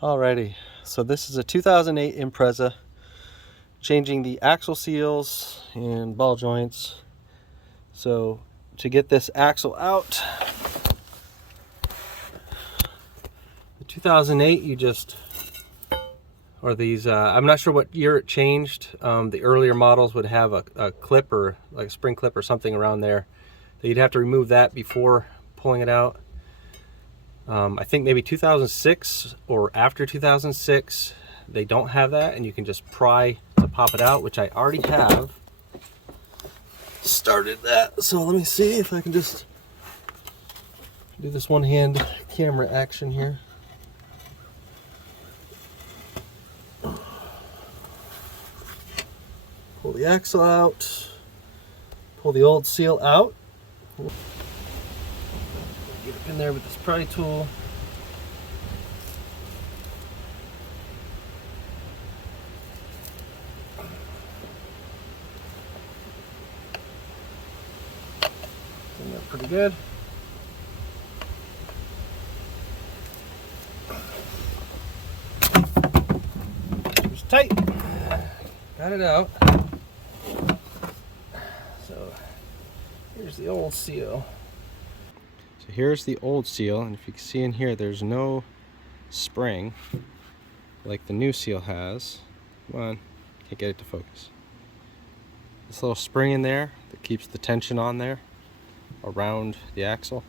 Alrighty, so this is a 2008 Impreza, changing the axle seals and ball joints. So to get this axle out, the 2008 you just, or these, I'm not sure what year it changed. The earlier models would have a clip or like a spring clip or something around there. You'd have to remove that before pulling it out. I think maybe 2006 or after 2006, they don't have that, and you can just pry to pop it out, which I already have started that. So let me see if I can just do this one-hand camera action here. Pull the axle out, pull the old seal out. Get up in there with this pry tool. And they're pretty good. It was tight. Got it out. So here's the old seal. So here's the old seal, and if you can see in here, there's no spring like the new seal has. Come on, can't get it to focus. This little spring in there that keeps the tension on there around the axle.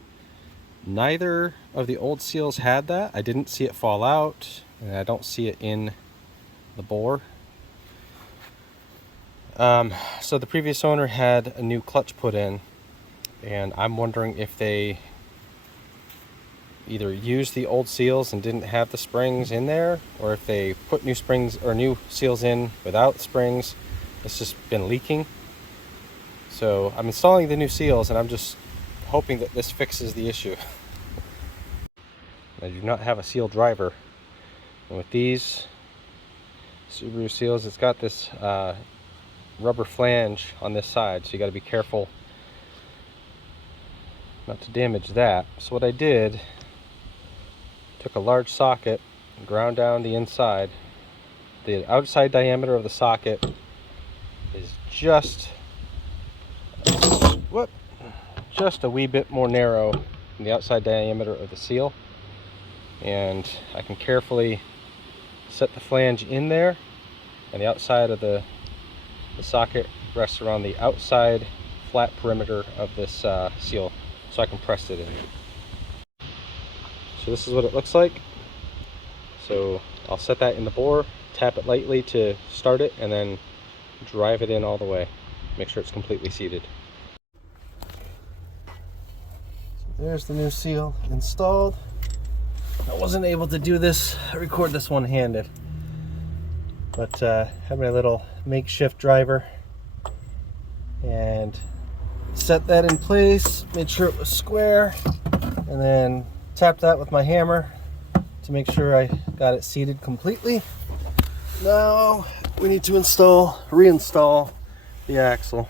Neither of the old seals had that. I didn't see it fall out, and I don't see it in the bore. So the previous owner had a new clutch put in, and I'm wondering if they either used the old seals and didn't have the springs in there, or if they put new springs or new seals in without springs. It's just been leaking. So I'm installing the new seals, and I'm just hoping that this fixes the issue. I do not have a seal driver, and with these Subaru seals, it's got this rubber flange on this side, so you got to be careful not to damage that. So what I did, took a large socket and ground down the inside. The outside diameter of the socket is just a wee bit more narrow than the outside diameter of the seal, and I can carefully set the flange in there, and the outside of the socket rests around the outside flat perimeter of this seal, so I can press it in. So this is what it looks like. So I'll set that in the bore, tap it lightly to start it, and then drive it in all the way. Make sure it's completely seated. So there's the new seal installed. I wasn't able to do this, record this one-handed, but have my little makeshift driver and set that in place, made sure it was square, and then tapped that with my hammer to make sure I got it seated completely. Now we need to reinstall the axle.